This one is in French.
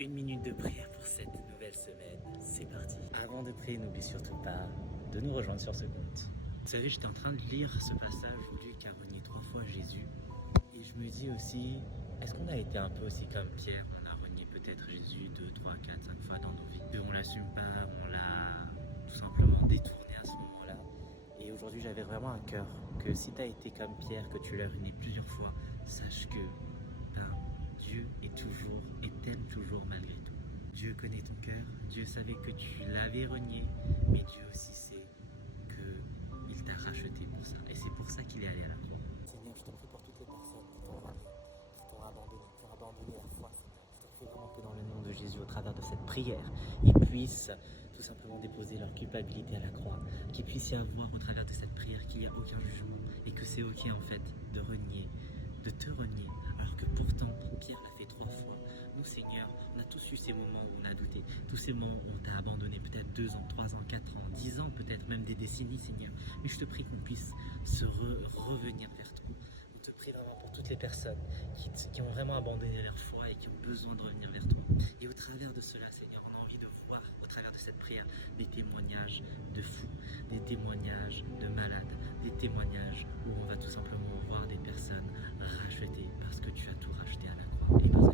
Une minute de prière pour cette nouvelle semaine, c'est parti. Avant de prier, n'oublie surtout pas de nous rejoindre sur ce compte. Vous savez, j'étais en train de lire ce passage où Luc a renié 3 fois Jésus. Et je me dis aussi, est-ce qu'on a été un peu aussi comme Pierre? On a renié peut-être Jésus 2, 3, 4, 5 fois dans nos vies. On l'assume pas, on l'a tout simplement détourné à ce moment-là. Et aujourd'hui, j'avais vraiment un cœur que si tu as été comme Pierre, que tu l'as renié plusieurs fois, sache que Dieu est toujours et t'aime toujours malgré tout. Dieu connaît ton cœur, Dieu savait que tu l'avais renié, mais Dieu aussi sait qu'il t'a racheté pour ça. Et c'est pour ça qu'il est allé à la croix. Seigneur, je te prie pour toutes les personnes qui t'ont renié, qui t'ont abandonné, qui ont abandonné la foi, Seigneur. Je te prie vraiment que dans le nom de Jésus, au travers de cette prière, ils puissent tout simplement déposer leur culpabilité à la croix, qu'ils puissent y avoir au travers de cette prière qu'il n'y a aucun jugement et que c'est ok en fait de renier, de te renier, alors que pourtant Pierre l'a fait 3 fois. Nous, Seigneur, on a tous eu ces moments où on a douté, tous ces moments où on t'a abandonné, peut-être 2 ans, 3 ans, 4 ans, 10 ans, peut-être même des décennies, Seigneur. Mais je te prie qu'on puisse se revenir vers toi. On te prie vraiment pour toutes les personnes qui ont vraiment abandonné leur foi et qui ont besoin de revenir vers toi. Et au travers de cela, Seigneur, on a envie de voir, au travers de cette prière, des témoignages de fous, des témoignages de malades, des témoignages où on va tout simplement voir des personnes rachetées parce que tu as tout racheté à la croix et parce que